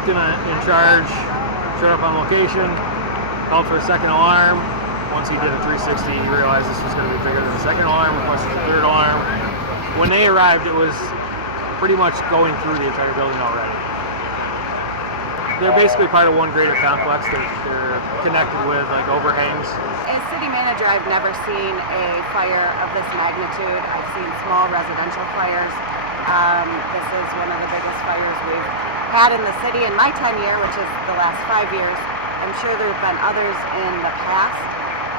captain in charge showed up on location, called for a second alarm. Once he did a 360, he realized this was going to be bigger than the second alarm, requested the third alarm. When they arrived, it was pretty much going through the entire building already. They're basically part of one greater complex. They're connected with like overhangs. As city manager, I've never seen a fire of this magnitude. I've seen small residential fires. This is one of the biggest fires we've had in the city in my tenure, which is the last 5 years. I'm sure there have been others in the past,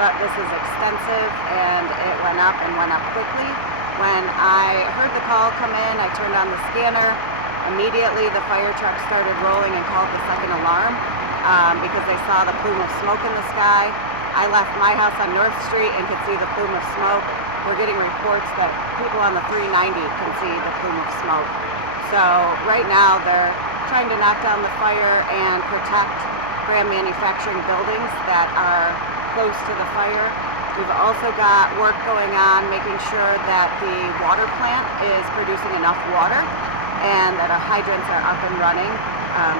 but this is extensive and it went up quickly. When I heard the call come in, I turned on the scanner. Immediately the fire truck started rolling and called the second alarm because they saw the plume of smoke in the sky. I left my house on North Street and could see the plume of smoke. We're getting reports that people on the 390 can see the plume of smoke. So right now they're trying to knock down the fire and protect Graham manufacturing buildings that are close to the fire. We've also got work going on making sure that the water plant is producing enough water and that our hydrants are up and running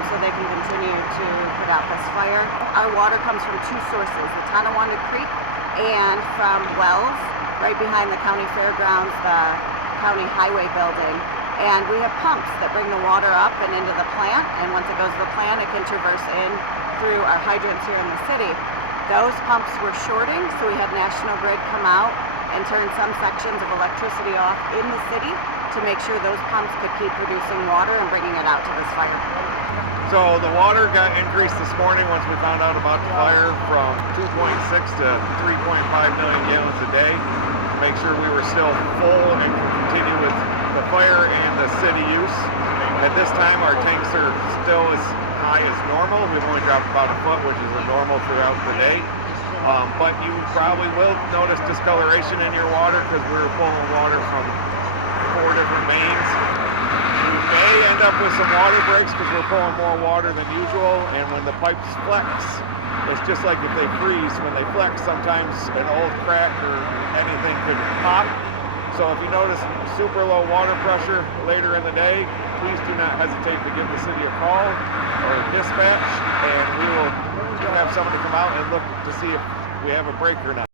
so they can continue to put out this fire. Our water comes from two sources, the Tonawanda Creek and from wells right behind the county fairgrounds, the county highway building. And we have pumps that bring the water up and into the plant, and once it goes to the plant, it can traverse in through our hydrants here in the city. Those pumps were shorting, so we had National Grid come out and turn some sections of electricity off in the city to make sure those pumps could keep producing water and bringing it out to this fire. So the water got increased this morning once we found out about the fire from 2.6 to 3.5 million gallons a day to make sure we were still full and could continue with the fire and the city use. At this time our tanks are still as high as normal. We've only dropped about a foot, which is a normal throughout the day. But you probably will notice discoloration in your water because we're pulling water from 4 different mains. You may end up with some water breaks because we're pulling more water than usual, and when the pipes flex, it's just like if they freeze. When they flex, sometimes an old crack or anything could pop. So if you notice super low water pressure later in the day, please do not hesitate to give the city a call or dispatch, and we will have somebody come out and look to see if we have a break or not.